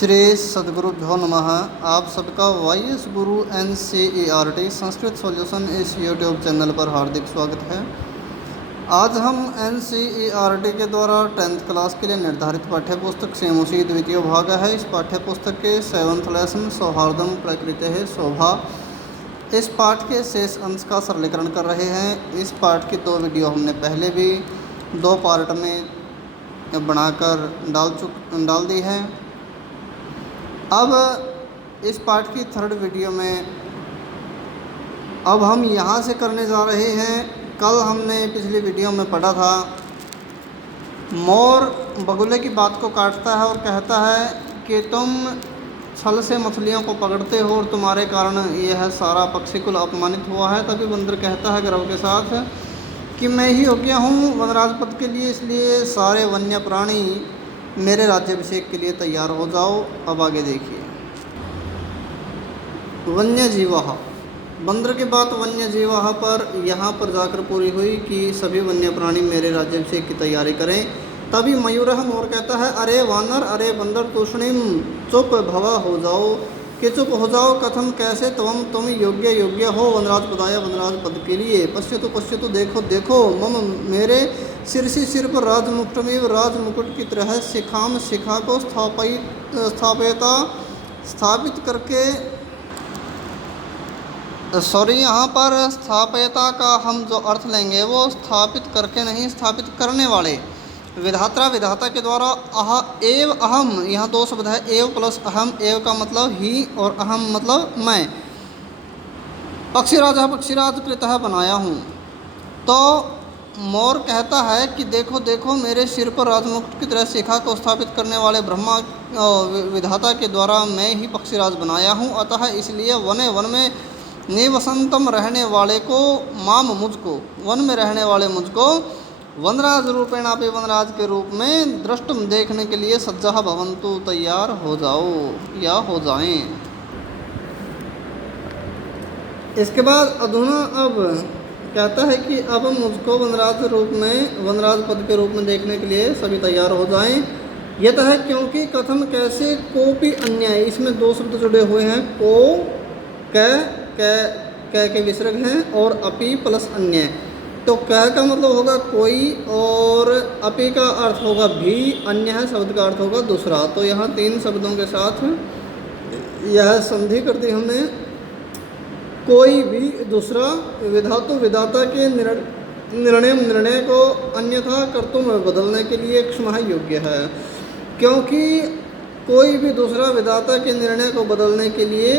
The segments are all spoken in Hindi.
श्री सद्गुरुभ्यो नमः। आप सबका वाईएस गुरु NCERT संस्कृत सॉल्यूशन इस यूट्यूब चैनल पर हार्दिक स्वागत है। आज हम NCERT के द्वारा 10th क्लास के लिए निर्धारित पाठ्य पुस्तक सेमुसी द्वितीय भाग है। इस पाठ्य पुस्तक के 7th लेसन सौहार्दम प्रकृति है शोभा, इस पाठ के शेष अंश का सरलीकरण कर रहे हैं। इस पाठ की 2 वीडियो हमने पहले भी 2 पार्ट में बनाकर डाल दी है। अब इस पाठ की 3rd वीडियो में अब हम यहाँ से करने जा रहे हैं। कल हमने पिछली वीडियो में पढ़ा था, मोर बगुले की बात को काटता है और कहता है कि तुम छल से मछलियों को पकड़ते हो और तुम्हारे कारण यह सारा पक्षीकुल अपमानित हुआ है। तभी बंदर कहता है गर्व के साथ कि मैं ही योग्य हूँ वनराज पद के लिए, इसलिए सारे वन्य प्राणी मेरे राज्याभिषेक के लिए तैयार हो जाओ। अब आगे देखिए। वन्य जीवा, बंदर की बात वन्य जीवा पर यहाँ पर जाकर पूरी हुई कि सभी वन्य प्राणी मेरे राज्याभिषेक की तैयारी करें। तभी मयूर मोर कहता है, अरे वानर, अरे बंदर तूष्णिम, चुप भवा हो जाओ, कि चुप हो जाओ। कथम कैसे, तुम योग्य हो वनराज पदाय वनराज पद के लिए। पश्यतु देखो देखो, मम मेरे सिर पर राजमुकुटमेव राजमुकुट की तरह शिखाम, शिखा को स्थापित करके, यहाँ पर स्थापयता का हम जो अर्थ लेंगे वो स्थापित करके नहीं, स्थापित करने वाले। विधाता के द्वारा एव अहम, यहाँ 2 शब्द है, एव प्लस अहम। एव का मतलब ही और अहम मतलब मैं। पक्षीराज कृतः बनाया हूँ। तो मोर कहता है कि देखो देखो, मेरे सिर पर राजमुकुट की तरह शिखा को स्थापित करने वाले ब्रह्मा विधाता के द्वारा मैं ही पक्षीराज बनाया हूँ। अतः इसलिए वन में निवसंतम रहने वाले को, माम मुझको, वन में रहने वाले मुझको वनराज रूपेणापि, वनराज के रूप में दृष्टुम देखने के लिए सज्जा भवन्तु, तैयार हो जाओ या हो जाएं। इसके बाद अधुना अब कहता है कि अब मुझको वनराज रूप में, वनराज पद के रूप में देखने के लिए सभी तैयार हो जाएं। यह तो है क्योंकि कथम कैसे, कोपि अन्याय, इसमें 2 शब्द जुड़े हुए हैं। को कै के विसर्ग हैं और अपि प्लस अन्य। तो कै का मतलब होगा कोई और अपि का अर्थ होगा भी, अन्य है शब्द का अर्थ होगा दूसरा। तो यहाँ 3 शब्दों के साथ यह संधि कर दी हमने। कोई भी दूसरा, विधाता के निर्णय को अन्यथा कर्तुम बदलने के लिए क्षमा योग्य है। क्योंकि कोई भी दूसरा विधाता के निर्णय को बदलने के लिए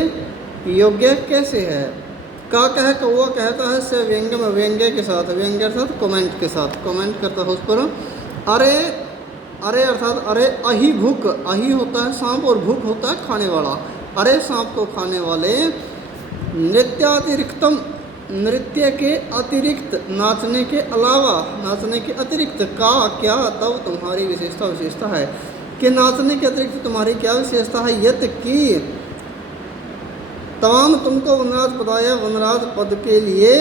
योग्य कैसे है। का कह कौवा कहता है से व्यंग्यम, व्यंग्य के साथ, व्यंग्य अर्थात कमेंट के साथ, कमेंट करता है उस पर। अरे अर्थात अरे, अहि भूख, अहि होता है सांप और भूख होता है खाने वाला। अरे सांप को खाने वाले, नृत्यातिरिक्तम, नृत्य के अतिरिक्त, नाचने के अलावा, नाचने के अतिरिक्त, का क्या तब तुम्हारी विशेषता है, कि नाचने के अतिरिक्त तुम्हारी क्या विशेषता है। यत की तमाम तुमको वनराज पदाया, वनराज पद के लिए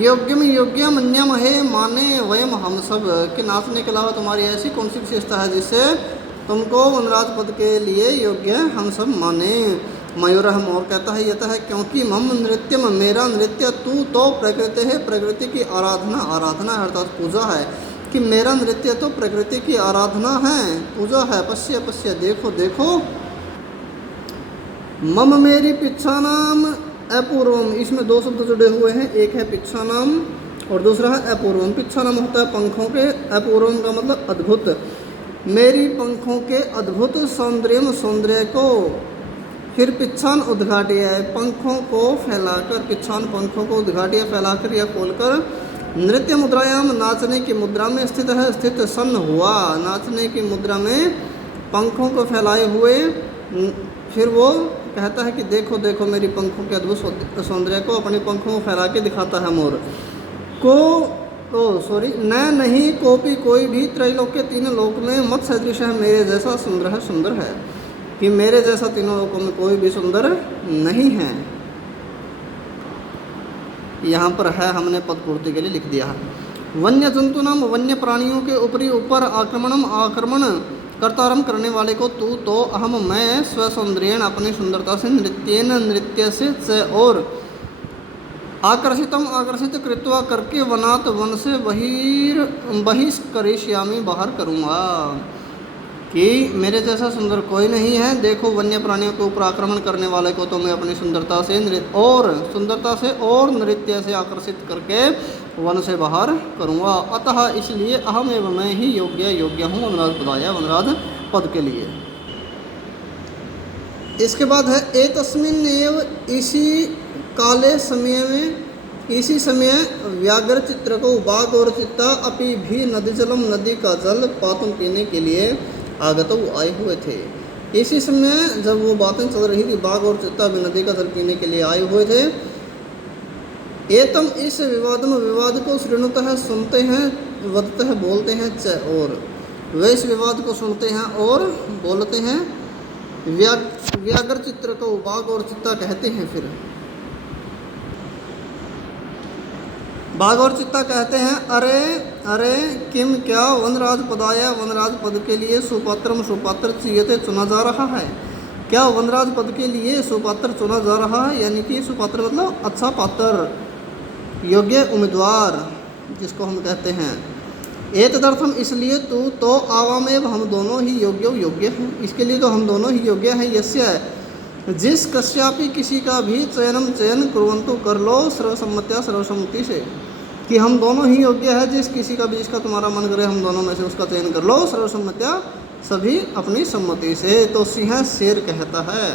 योग्यम अन्यम है, माने वयम हम सब, कि नाचने के अलावा तुम्हारी ऐसी कौन सी विशेषता है जिससे तुमको वनराज पद के लिए योग्य हम सब माने। मयूर मोर कहता है, यह है क्योंकि मम नृत्यम, मेरा नृत्य, तू तो प्रकृति है, प्रकृति की आराधना है अर्थात पूजा है, कि मेरा नृत्य तो प्रकृति की आराधना है, पूजा है। पश्य देखो देखो, मम मेरी पिच्छा नाम अपूर्वम, इसमें 2 शब्द जुड़े हुए हैं, एक है पिच्छा नाम और दूसरा है अपूर्वम। पिच्छा नाम होता है पंखों के, अपूर्वम का मतलब अद्भुत। मेरी पंखों के अद्भुत सौंदर्य को, फिर पिच्छान उद्घाटिय है, पंखों को फैलाकर, पिच्छान पंखों को, उद्घाटिय फैलाकर या खोलकर, नृत्य मुद्रायाम, नाचने की मुद्रा में स्थित है, स्थित सन हुआ, नाचने की मुद्रा में पंखों को फैलाए हुए। फिर वो कहता है कि देखो देखो मेरी पंखों के अद्भुत सौंदर्य को, अपने पंखों को फैला के दिखाता है मोर को। नहीं कोपी, कोई भी त्रैलोक के 3 लोक में मत सदृश है, मेरे जैसा सुंदर है, कि मेरे जैसा 3 लोकों में कोई भी सुंदर नहीं है। यहाँ पर है, हमने पद पूर्ति के लिए लिख दिया है। वन्य जंतु नाम वन्य प्राणियों के ऊपर आक्रमण कर्तारम करने वाले को तू तो अहम मैं स्वसौंदर्येण अपनी सुंदरता से नृत्य से च और आकर्षित कृत्वा करके वनात वन से बहिष्करिष्यामि बाहर करूँगा कि मेरे जैसा सुंदर कोई नहीं है। देखो वन्य प्राणियों के ऊपर आक्रमण करने वाले को तो मैं अपनी सुंदरता से और नृत्य से आकर्षित करके वन से बाहर करूँगा। अतः इसलिए अहम एवं मैं ही योग्य हूँ वनराज पदाय वनराज पद के लिए। इसके बाद है एतस्मिन् एव इसी काले समय में इसी समय व्याघ्र चित्र को बाघ और चित्ता अपि भी नदी का जल पातुम पीने के लिए आगत आए हुए थे। इसी समय जब वो बातें चल रही थी बाघ और चित्ता भी नदी का जल पीने के लिए आए हुए थे। एतम इस विवाद को श्रृणुतः सुनते हैं वदतः बोलते हैं च और वे इस विवाद को सुनते हैं और बोलते हैं। व्याघ्र चित्र को बाघ और चित्ता कहते हैं। फिर बाघ और चित्ता कहते हैं अरे किम क्या वनराज पदाय वनराज पद के लिए सुपात्र चीयते चुना जा रहा है। क्या वनराज पद के लिए सुपात्र चुना जा रहा है, यानी कि सुपात्र मतलब अच्छा पात्र योग्य उम्मीदवार जिसको हम कहते हैं। एतदर्थम इसलिए तू तो आवामेव हम दोनों ही योग्य हैं। इसके लिए तो हम दोनों ही योग्य हैं। यस्य जिस कश्यापि किसी का भी चयन कुर्वन्तु कर लो सर्वसम्मति से, कि हम दोनों ही योग्य है। जिस किसी का भी जिसका तुम्हारा मन करे हम दोनों में से उसका चयन कर लो सर्वसम्मत्या सभी अपनी सम्मति से। तो सिंह शेर कहता है,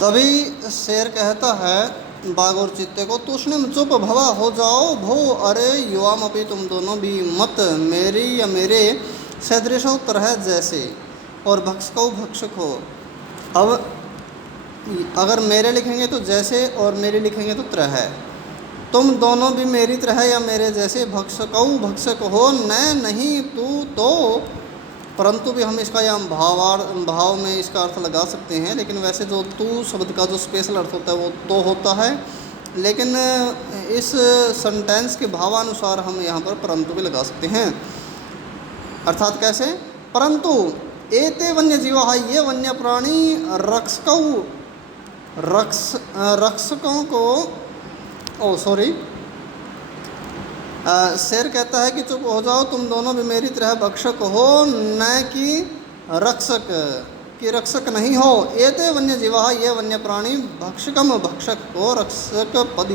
तभी शेर कहता है बाघ और चित्ते को तूष्णिम चुप भवा हो जाओ भो अरे युवाम अपी तुम दोनों भी मत मेरी या मेरे सदृशो तरह जैसे और भक्षको भक्षक हो। अब अगर मेरे लिखेंगे तो जैसे और मेरे लिखेंगे तो तरह है। तुम दोनों भी मेरी तरह या मेरे जैसे भक्षक हो नहीं तू तो, परंतु भी हम इसका यहाँ भाव में इसका अर्थ लगा सकते हैं। लेकिन वैसे जो तू शब्द का जो स्पेशल अर्थ होता है वो तो होता है, लेकिन इस सेंटेंस के भावानुसार हम यहाँ पर परंतु भी लगा सकते हैं। अर्थात कैसे, परंतु एते वन्य जीवा ये वन्य प्राणी रक्षकों को शेर कहता है कि चुप हो जाओ तुम दोनों भी मेरी तरह भक्षक हो न कि रक्षक नहीं हो। एते वन्य जीवा ये वन्य प्राणी भक्षक को रक्षक पद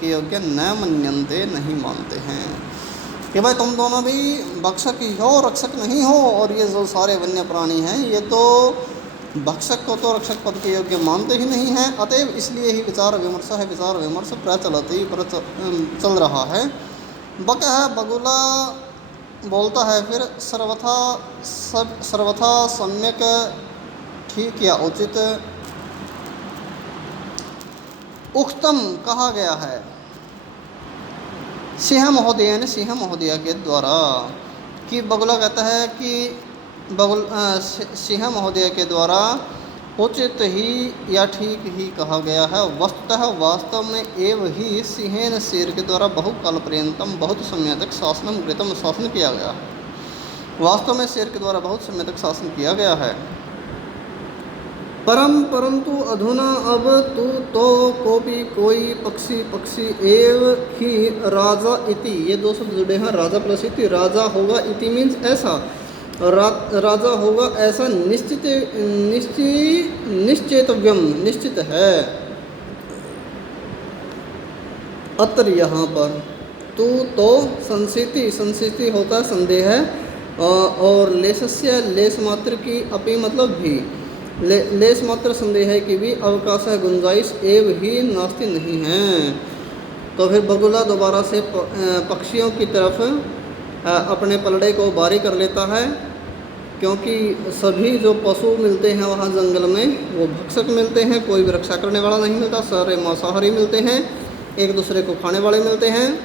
के योग्य न मन्यन्ते नहीं मानते हैं कि भाई तुम दोनों भी भक्षक ही हो रक्षक नहीं हो। और ये जो सारे वन्य प्राणी हैं ये तो भक्षक को तो रक्षक पद के योग्य मानते ही नहीं हैं। अतएव इसलिए ही विचार विमर्श चल रहा है। बक है बगुला बोलता है फिर सर्वथा सम्यक ठीक या उचित उक्तम कहा गया है सिंह महोदय के द्वारा। कि बगुला कहता है कि सिंह महोदय के द्वारा उचित ही या ठीक ही कहा गया है। वस्तुतः वास्तव में एव ही सिंहेन शेर के द्वारा बहुकाल पर्यंतम बहुत समय तक शासन किया गया है। वास्तव में शेर के द्वारा बहुत समय तक शासन किया गया है। परंतु अधुना अब तू तो कोई पक्षी एव ही राजा इति, ये दो शब्द जुड़े हैं राजा प्लस इति। राजा होगा इति मीन्स ऐसा, राजा होगा ऐसा निश्चेतव्यम निश्चित है। अत्र यहाँ पर तू तो संस्थिति होता है संदेह है, और लेशस्य लेस मात्र की अपी मतलब भी लेस मात्र संदेह है कि भी अवकाश है गुंजाइश एव ही नास्ति नहीं है। तो फिर बगुला दोबारा से पक्षियों की तरफ अपने पलड़े को बारी कर लेता है, क्योंकि सभी जो पशु मिलते हैं वहाँ जंगल में वो भक्षक मिलते हैं, कोई भी रक्षा करने वाला नहीं मिलता, सारे मांसाहारी मिलते हैं, एक दूसरे को खाने वाले मिलते हैं।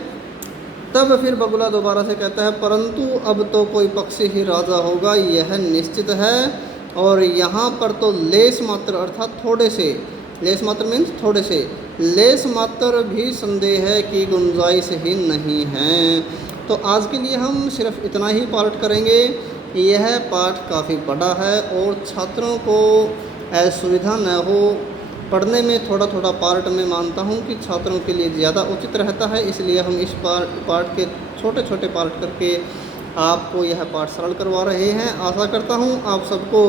तब फिर बगुला दोबारा से कहता है परंतु अब तो कोई पक्षी ही राजा होगा यह निश्चित है। और यहाँ पर तो लेस मात्र अर्थात थोड़े से, लेस मात्र मीन्स थोड़े से, लेस मात्र भी संदेह की गुंजाइश ही नहीं है। तो आज के लिए हम सिर्फ इतना ही पार्ट करेंगे। यह पाठ काफ़ी बड़ा है और छात्रों को असुविधा न हो पढ़ने में, थोड़ा थोड़ा पार्ट में मानता हूँ कि छात्रों के लिए ज़्यादा उचित रहता है, इसलिए हम इस पार्ट के छोटे छोटे पार्ट करके आपको यह पाठ सरल करवा रहे हैं। आशा करता हूँ आप सबको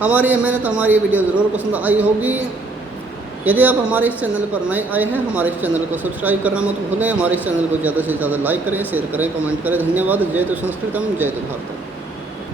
हमारी ये मेहनत, हमारी ये वीडियो ज़रूर पसंद आई होगी। यदि आप हमारे इस चैनल पर नए आए हैं, हमारे इस चैनल को सब्सक्राइब करना मत भूलें। हमारे इस चैनल को ज़्यादा से ज़्यादा लाइक करें, शेयर करें, कमेंट करें। धन्यवाद। जय तो संस्कृतम, जय तो भारतम।